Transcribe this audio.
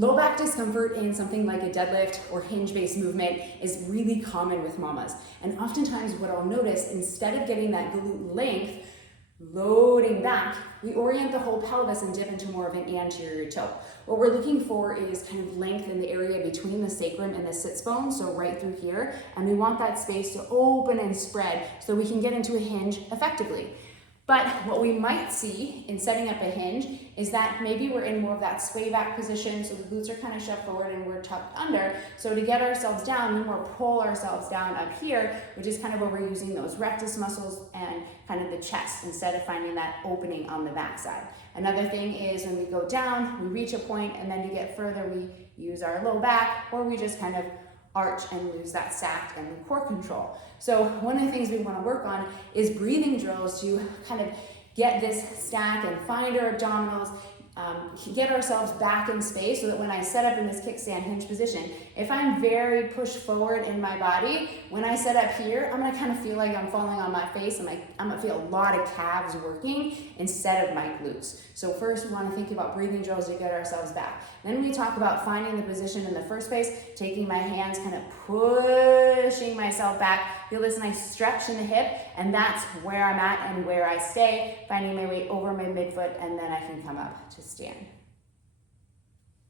Low back discomfort in something like a deadlift or hinge-based movement is really common with mamas. And oftentimes what I'll notice, instead of getting that glute length, loading back, we orient the whole pelvis and dip into more of an anterior tilt. What we're looking for is kind of length in the area between the sacrum and the sits bone, so right through here. And we want that space to open and spread so we can get into a hinge effectively. But what we might see in setting up a hinge is that maybe we're in more of that sway back position, so the glutes are kind of shoved forward and we're tucked under. So to get ourselves down, we more pull ourselves down up here, which is kind of where we're using those rectus muscles and kind of the chest instead of finding that opening on the backside. Another thing is when we go down, we reach a point, and then to get further, we use our low back, or we just kind of arch and lose that sac and the core control. So one of the things we want to work on is breathing drills to kind of get this stack and find our abdominals, get ourselves back in space so that when I set up in this kickstand hinge position, if I'm very pushed forward in my body, when I set up here, I'm gonna kind of feel like I'm falling on my face, and I'm gonna feel a lot of calves working instead of my glutes. So first we wanna think about breathing drills to get ourselves back. Then we talk about finding the position in the first place, taking my hands, kind of pushing myself back, feel this nice stretch in the hip, and that's where I'm at and where I stay, finding my weight over my midfoot, and then I can come up to stand.